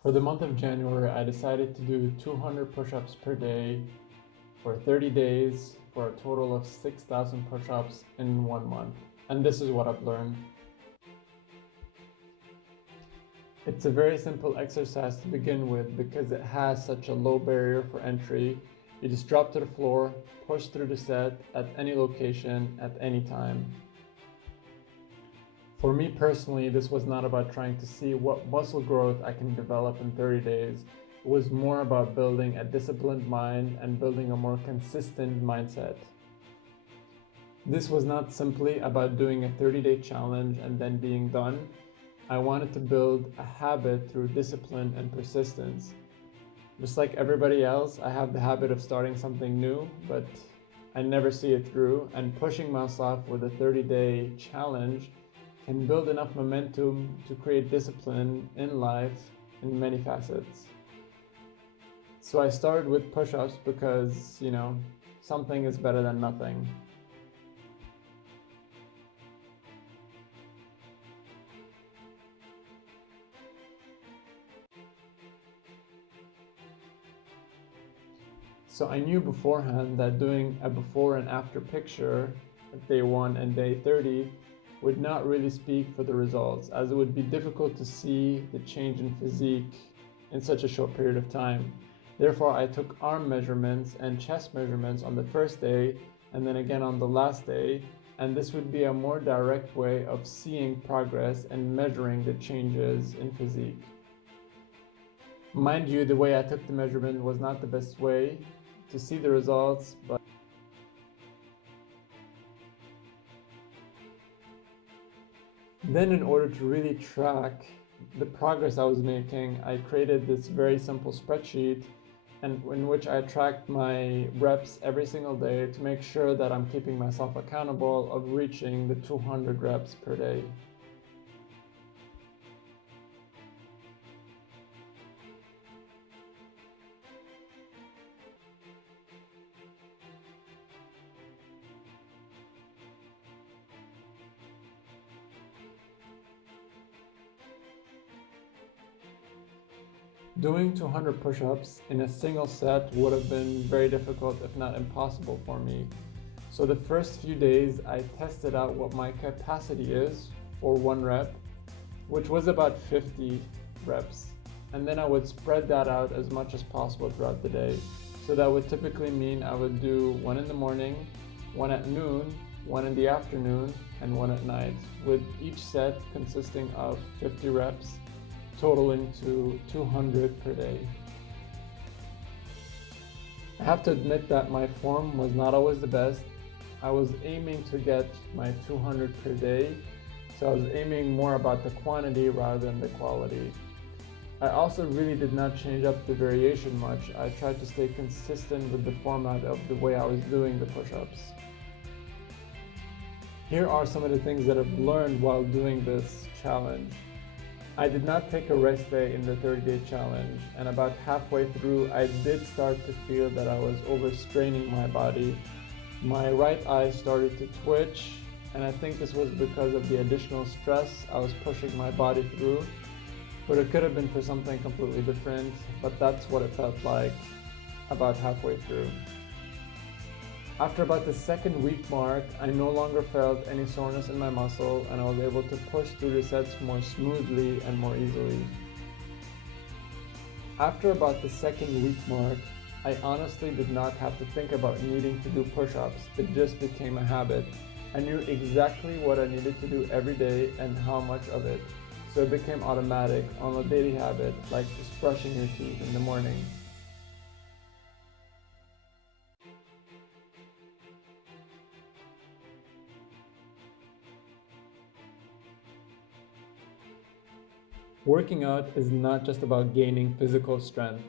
For the month of January, I decided to do 200 push-ups per day for 30 days for a total of 6,000 push-ups in 1 month. And this is what I've learned. It's a very simple exercise to begin with because it has such a low barrier for entry. You just drop to the floor, push through the set at any location, at any time. For me personally, this was not about trying to see what muscle growth I can develop in 30 days. It was more about building a disciplined mind and building a more consistent mindset. This was not simply about doing a 30-day challenge and then being done. I wanted to build a habit through discipline and persistence. Just like everybody else, I have the habit of starting something new, but I never see it through, and pushing myself with a 30-day challenge can build enough momentum to create discipline in life in many facets. So I started with push-ups because, something is better than nothing. So I knew beforehand that doing a before and after picture at day 1 and day 30 would not really speak for the results, as it would be difficult to see the change in physique in such a short period of time. Therefore, I took arm measurements and chest measurements on the first day and then again on the last day, and this would be a more direct way of seeing progress and measuring the changes in physique. Mind you, the way I took the measurement was not the best way to see the results, but then in order to really track the progress I was making, I created this very simple spreadsheet and in which I tracked my reps every single day to make sure that I'm keeping myself accountable of reaching the 200 reps per day. Doing 200 push-ups in a single set would have been very difficult, if not impossible for me. So the first few days I tested out what my capacity is for 1 rep, which was about 50 reps. And then I would spread that out as much as possible throughout the day. So that would typically mean I would do 1 in the morning, 1 at noon, 1 in the afternoon, and 1 at night, with each set consisting of 50 reps, totaling to 200 per day. I have to admit that my form was not always the best. I was aiming to get my 200 per day, so I was aiming more about the quantity rather than the quality. I also really did not change up the variation much. I tried to stay consistent with the format of the way I was doing the push-ups. Here are some of the things that I've learned while doing this challenge. I did not take a rest day in the 30-day challenge, and about halfway through, I did start to feel that I was overstraining my body. My right eye started to twitch, and I think this was because of the additional stress I was pushing my body through, but it could have been for something completely different, but that's what it felt like about halfway through. After about the second week mark, I no longer felt any soreness in my muscle and I was able to push through the sets more smoothly and more easily. After about the second week mark, I honestly did not have to think about needing to do push-ups. It just became a habit. I knew exactly what I needed to do every day and how much of it. So it became automatic, on a daily habit, like just brushing your teeth in the morning. Working out is not just about gaining physical strength.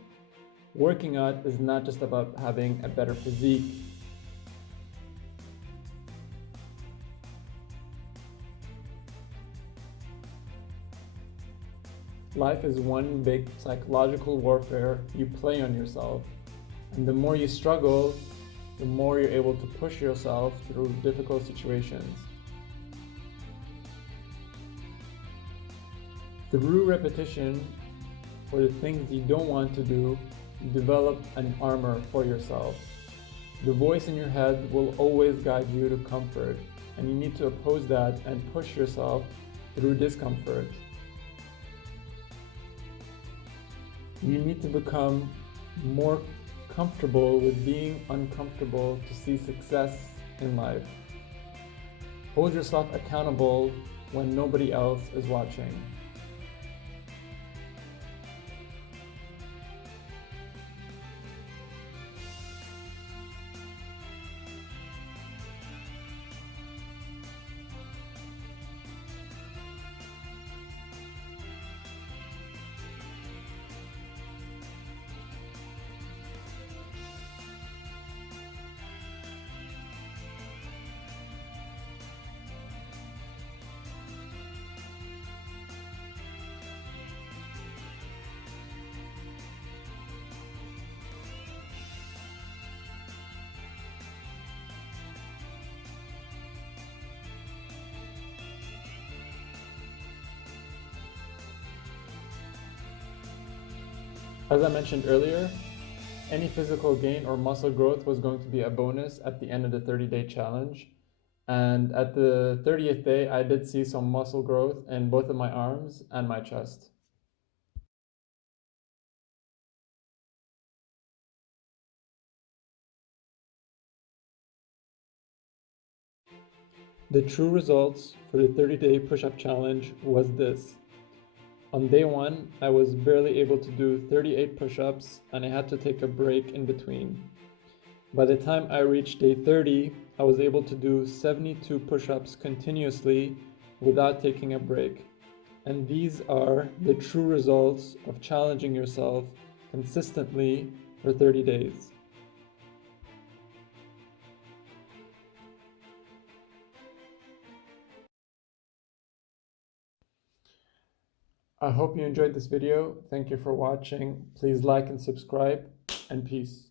Working out is not just about having a better physique. Life is one big psychological warfare you play on yourself. And the more you struggle, the more you're able to push yourself through difficult situations. Through repetition, For the things you don't want to do, develop an armor for yourself. The voice in your head will always guide you to comfort, and you need to oppose that and push yourself through discomfort. You need to become more comfortable with being uncomfortable to see success in life. Hold yourself accountable when nobody else is watching. As I mentioned earlier, any physical gain or muscle growth was going to be a bonus at the end of the 30-day challenge. And at the 30th day, I did see some muscle growth in both of my arms and my chest. The true results for the 30-day push-up challenge was this. On day one, I was barely able to do 38 push-ups and I had to take a break in between. By the time I reached day 30, I was able to do 72 push-ups continuously without taking a break. And these are the true results of challenging yourself consistently for 30 days. I hope you enjoyed this video. Thank you for watching. Please like and subscribe, and peace.